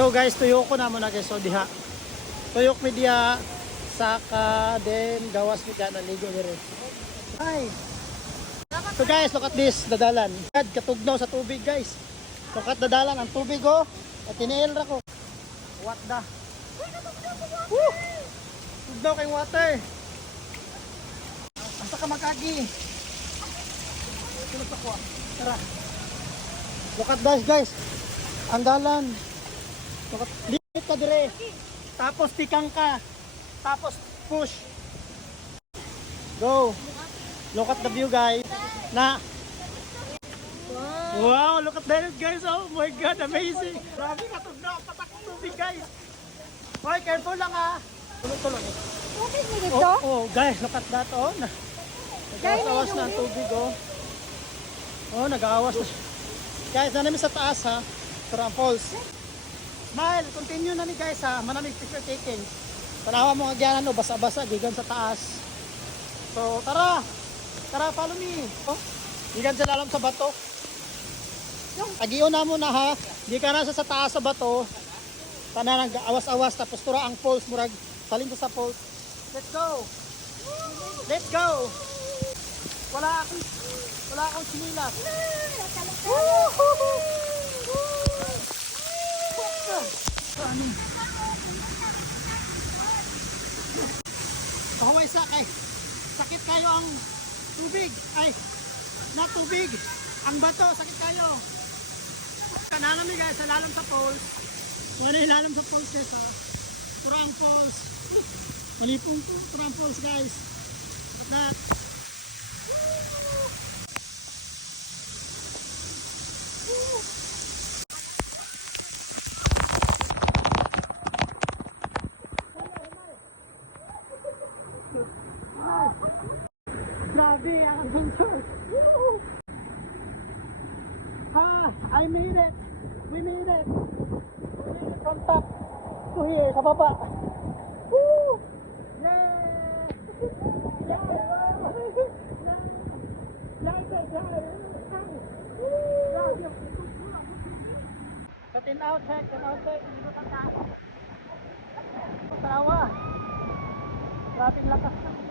So guys, tuyok ko na muna guys. So diha. Tuyok mi diha saka then gawas mi dyan ligo ni rin. Hi. So guys, look at this, dadalan. Katugnaw sa tubig guys. Look at dadalan ang tubig oh. At tiniil ra ko. What the? Woo! Tugnaw kay water. Asa ka magagi? Tulog ako. Tara. Look at this guys. Ang dalan. Look at limit ka dire. Tapos tikang ka. Tapos push. Go. Look at the view guys. Na. Wow, look at that guys. Oh my god, amazing. Grabe ka tugnaw. Patak ng tubig guys. Hoy, careful lang ha. Tulog-tulog. Okay, mo dito? Oh, guys, look at that oh. Nag-awas na ang tubig oh. Oh, nag-aawas na. Guys, nanami sa taas ha. Sarang falls. Smile, continue na ni guys ha. Manamig picture taking. Tanawa mo agyanan no, basa-basa, gigan sa taas. So, tara. Tara, follow me. Oh, gigan sa lalam sa bato. Agiyo na mo na ha. Di ka na sa taas sa bato. Tanan awas-awas tapos tura ang falls murag saling sa falls. Let's go. Let's go. Wala akong sinilas. Kahaway sakay. Sakit kayo ang tubig. Ay, na tubig. Ang bato, sakit kayo. Kananan mi guys, sa lalam sa falls. Wala ilalim sa falls guys ha. Turang falls. Ilipong turang falls guys. At that. Grabe ang adventure. I made it. We made it. From top to here, sa baba. Woo! Yay! Sa tinaw check. Dito ka tayo. Tawa. Grabing lakas na.